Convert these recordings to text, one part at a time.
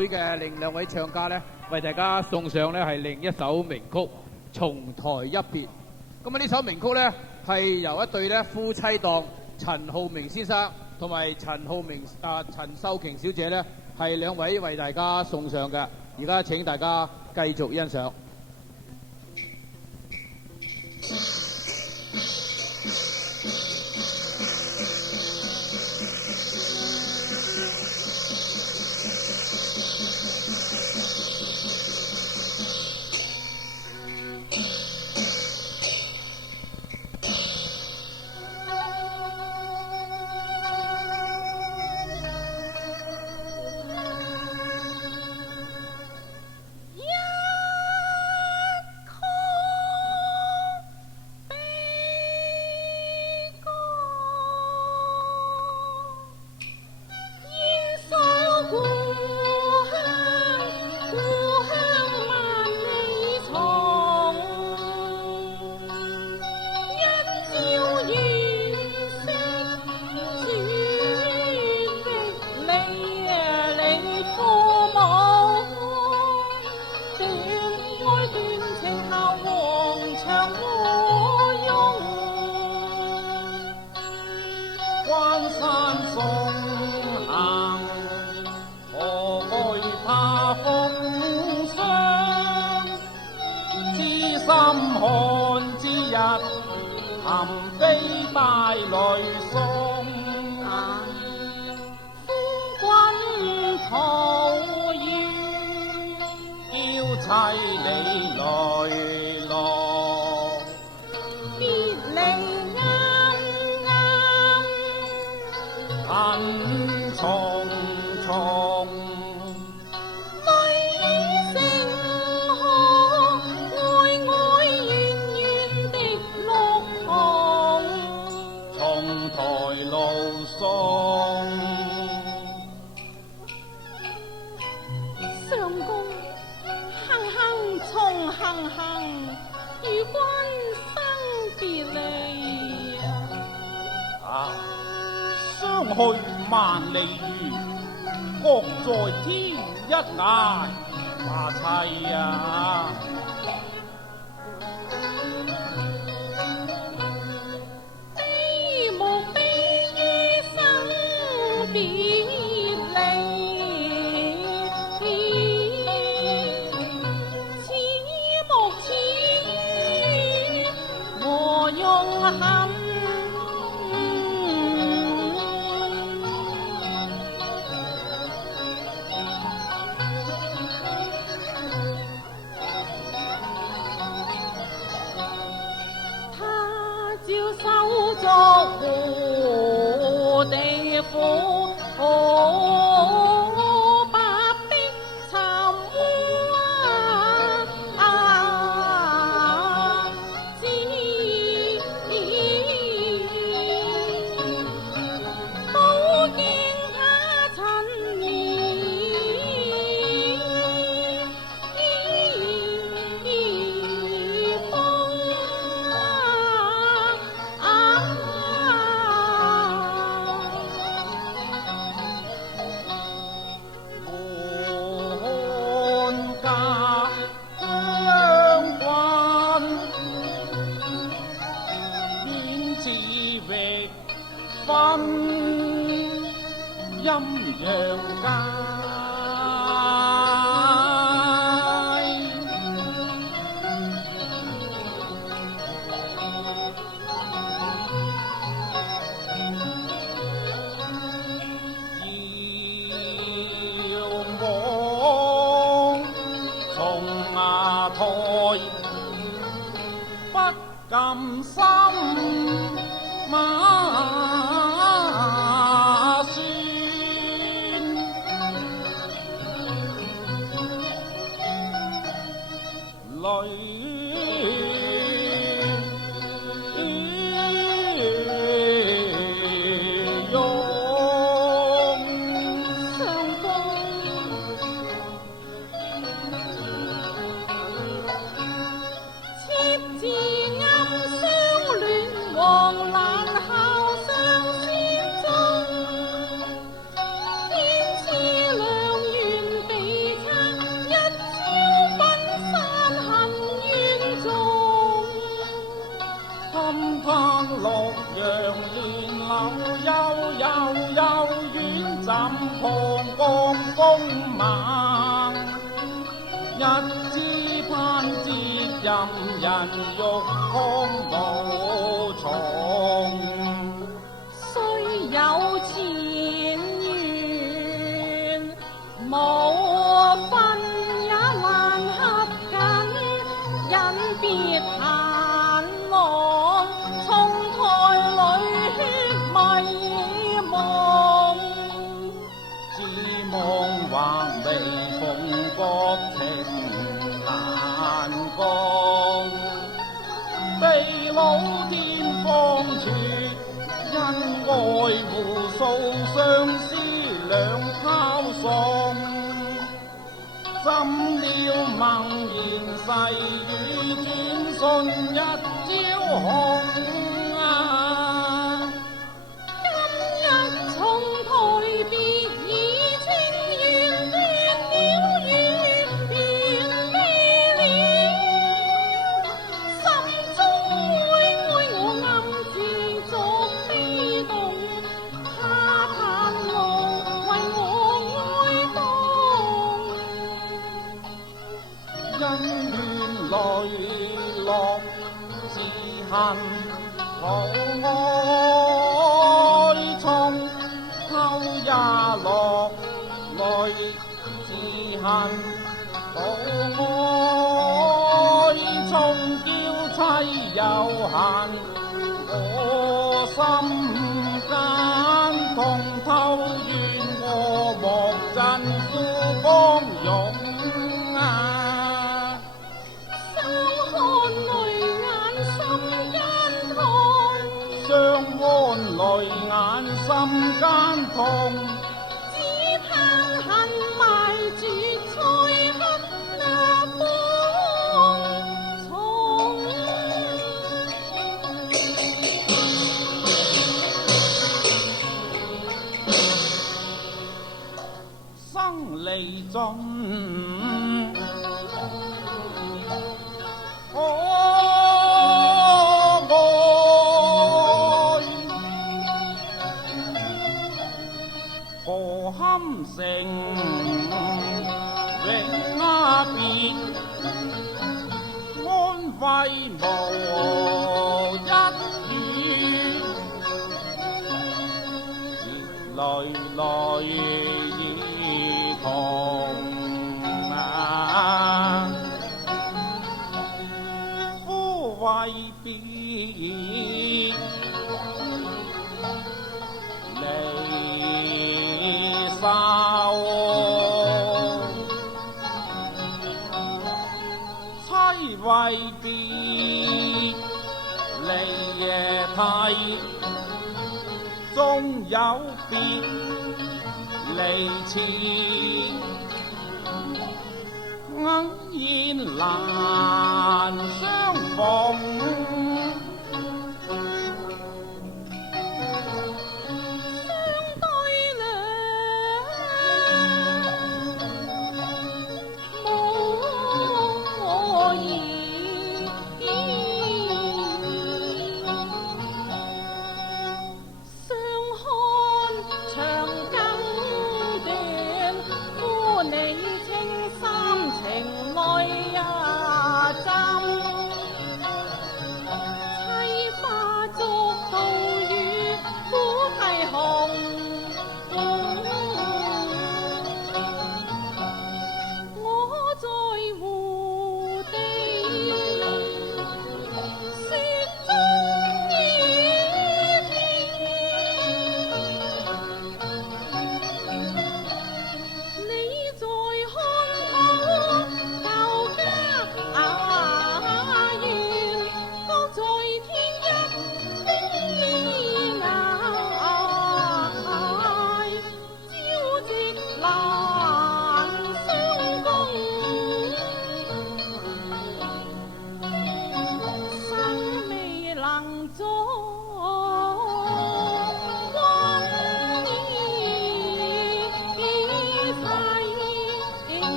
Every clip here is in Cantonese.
會嘅另兩位唱家咧，為大家送上咧係另一首名曲《重台一別》。咁啊，呢首名曲咧係由一對咧夫妻檔陳浩明先生同埋陳秀瓊小姐咧係兩位為大家送上嘅。而家請大家繼續欣賞。天賜良緣比鋒猛，一支攀折任人欲抗無從。雖有前緣，無分也難合緊，忍別閒望，從台裏迷夢。只望橫眉鳳閣情難降，地老天荒處，因愛護素相思兩拋送。怎料默然細雨轉瞬一朝紅啊！今日從台別已情緣斷了雨，便離了，心中哀哀我暗自作悲動，他嘆路為我哀悼。因緣來落自恨途愛從偷也落來自恨途愛從叫妻有恨，我心間痛透願我莫振富光榮啊！相看淚眼心間痛，只盼恨埋住才合那風蟲。生離盡，何堪成永別，安慰無一語，熱淚已窮啊！夫為別愁，妻為別離夜啼，終有別離詞，毅然難相逢。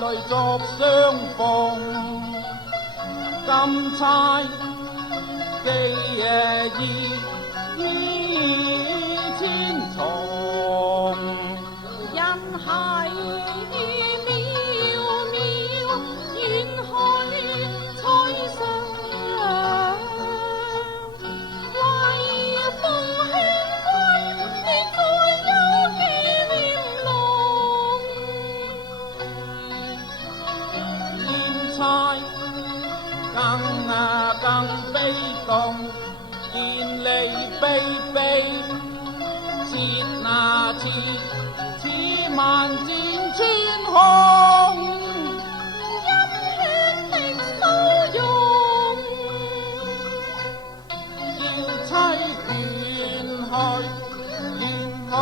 來作相逢，金釵記意千重。人係渺渺，遠去吹上，為奉勸歸，你再有紀念濃。煙釵更悲動，見離悲悲，切似萬箭穿胸。陰血的騷容，要妻勸去和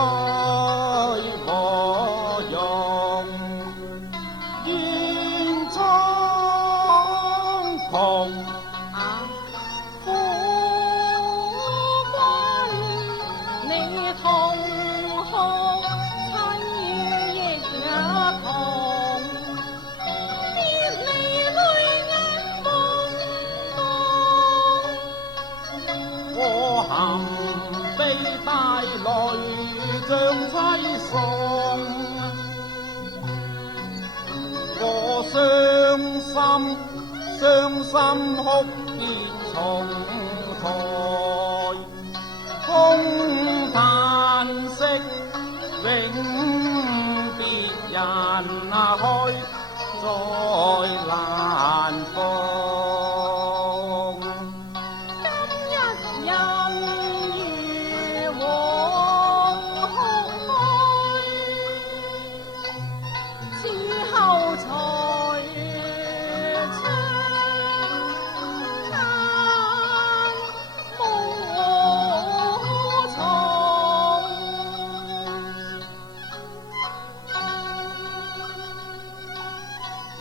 容，願蒼穹。夫君你同哭，妻亦也同，別離淚眼朦朧。我含悲帶淚將妻送，我傷心哭別重台，空嘆息永別人去，再難逢。今日人如往哭去，此後才長無從。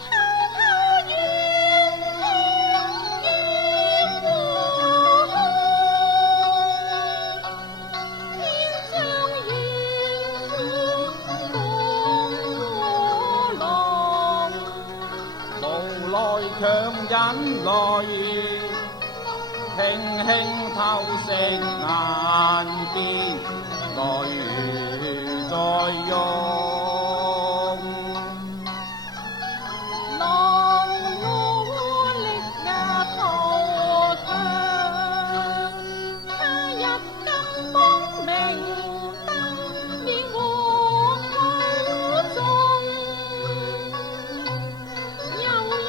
偷偷怨天我，天將怨婦講我郎。無奈強忍淚，輕輕透熄眼邊，淚在湧。郎我力也頭強，他日金光明燈，烈火口中，又若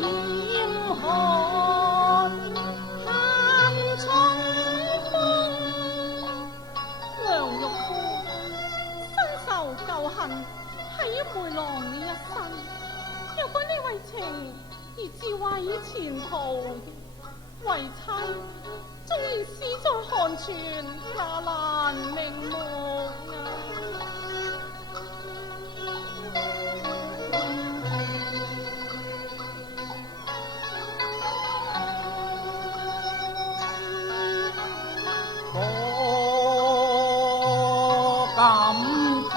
嚴寒寒重風。梁玉夫身受舊恨，係要陪郎你一生。如果你為情而自毀前途，為妻縱然死在寒泉，也難瞑目我感笑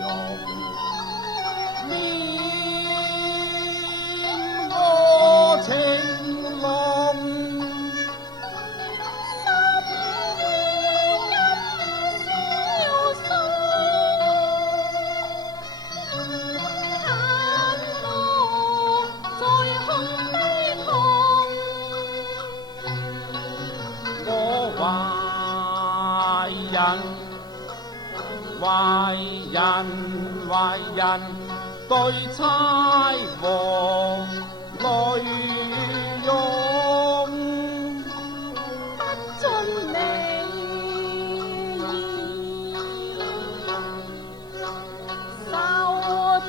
容，面我情濃。懷人對妻和淚湧，不盡離意，受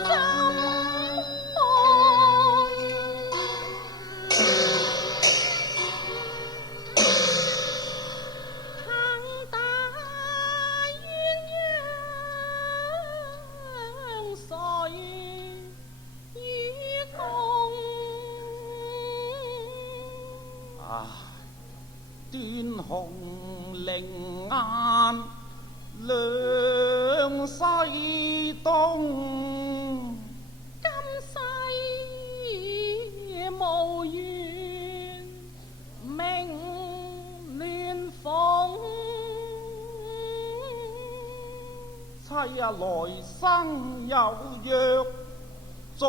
怎放？肯打鴛鴦誰與共？端紅菱眼兩西東。啊，來生有約在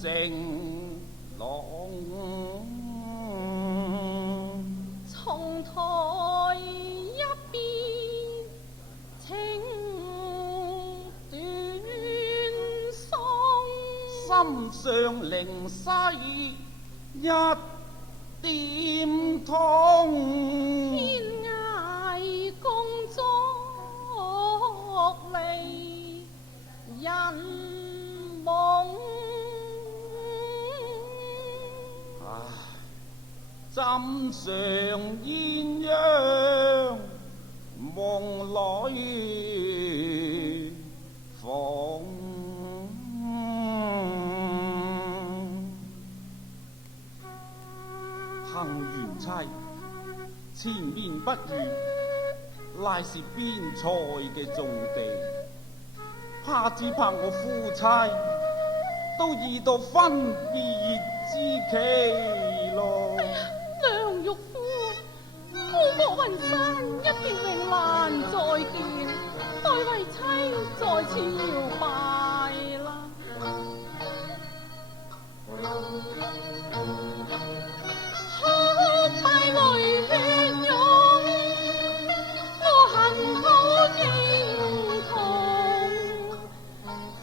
成郎。松台一邊情斷送，心上靈犀一點通。天涯共作離人夢。枕上鴛鴦夢裏逢，幸緣妻纏綿不渝，乃是邊塞嘅重地，怕只怕我夫妻都已到分別之期咯。梁玉夫，夫國雲山一定永難再見，待為妻再次搖擺啦。哭敗淚血湧，我恨好驚痛，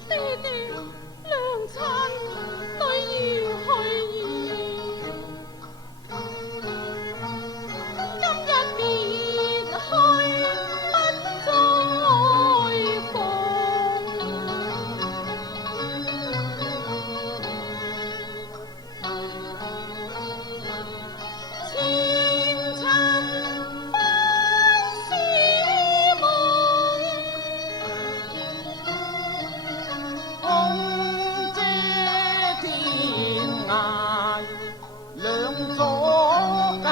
爹爹娘親女兒去矣。今日別去不再逢，前塵非是夢，空遮天涯兩阻隔，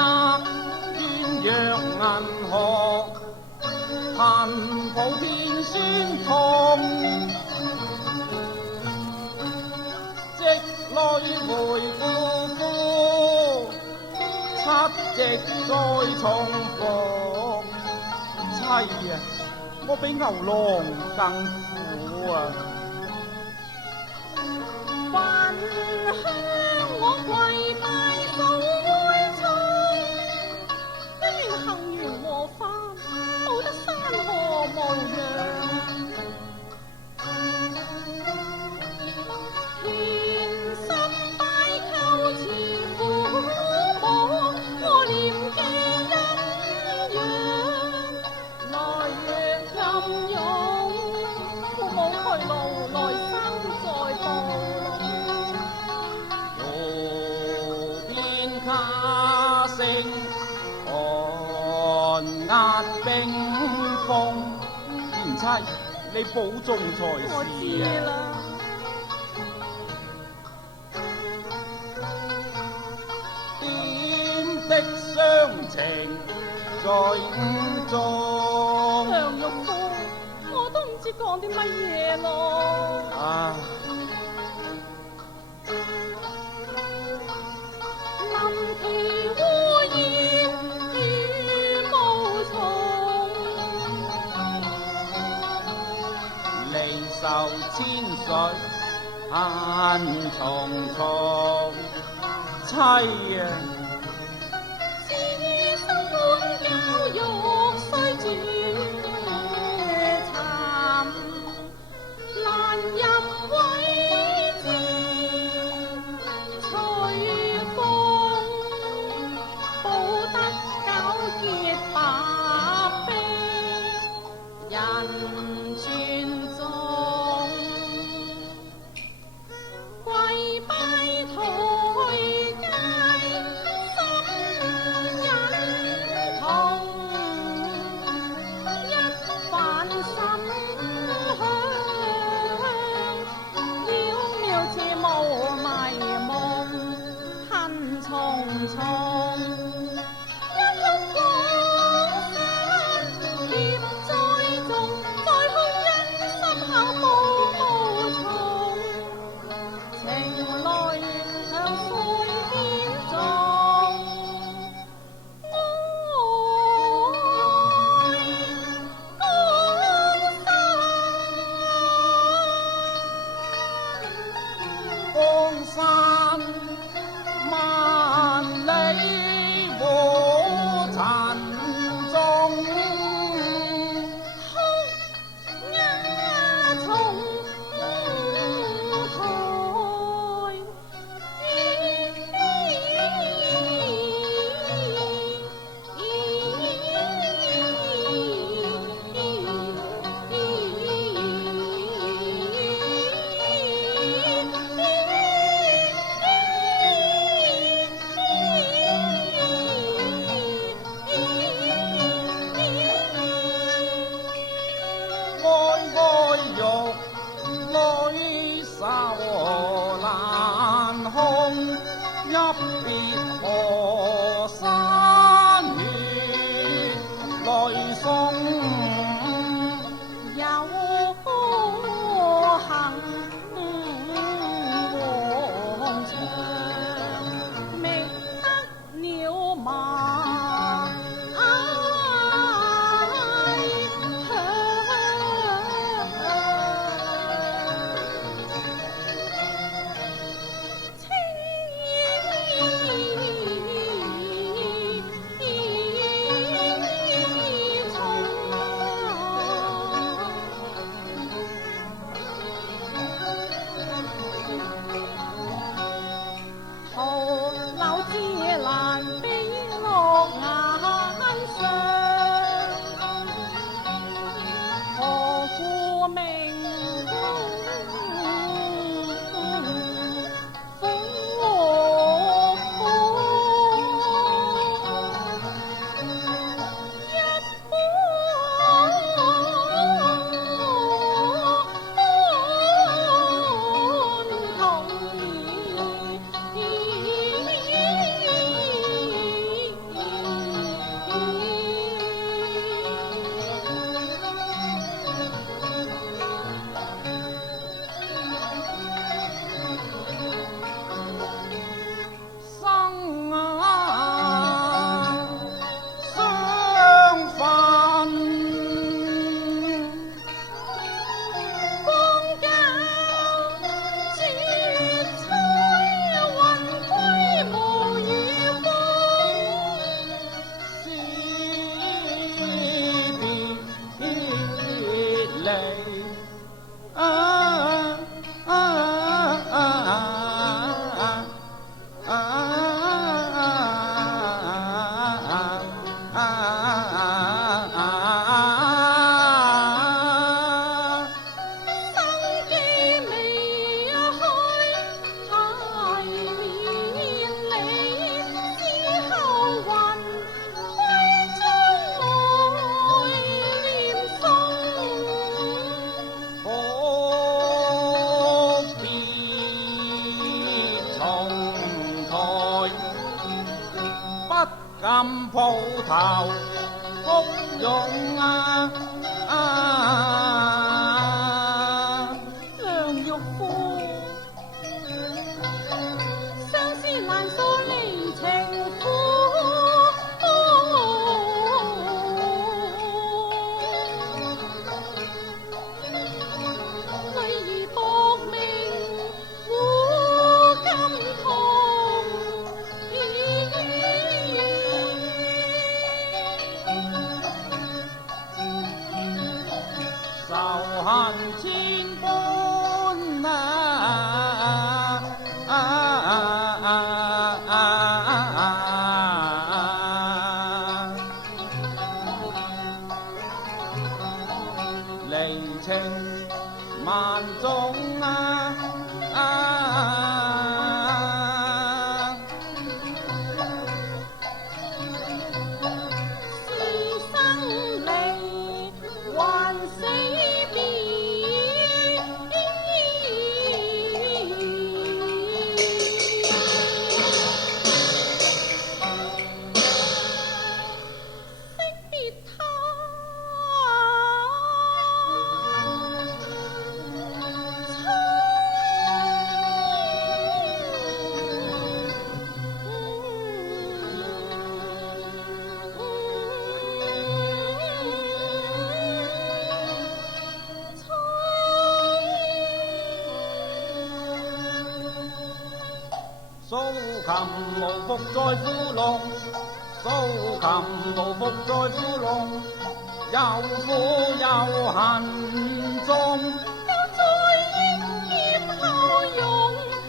鴛鴦銀河恨抱天酸痛，積淚回顧夫，七夕再重逢。妻啊，我比牛郎更苦啊！還向我跪拜送會菜，一願幸緣和花，報得山河無恙。甜心拜叩辭父母，我念記陰陽，來若任用，父母劬勞來生再報。路邊卡星寒壓冰封，賢妻你保重才我知是啊！啦。點的傷情在誤中，梁玉夫，我都唔知講啲乜嘢咯。啊！臨期烏煙雨霧叢，離愁千水恨重重，妻啊！此生本教育須轉沉，難入位置隨風，保得糾結百悲人傳頌。跪拜台階，別河山月來送。有幸皇場覓得了馬唉金鋪頭福勇啊！梁玉夫，相思難訴離情苦，女兒搏命護金堂。仇恨千般離情萬種蘇琴無復在呼龍，蘇琴無復在呼龍，又苦又恨重，又在英劍後容，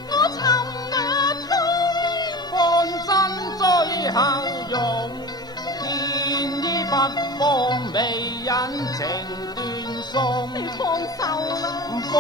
我尋痛，看真最後容，天衣不放，美人情斷送，你放手啦！放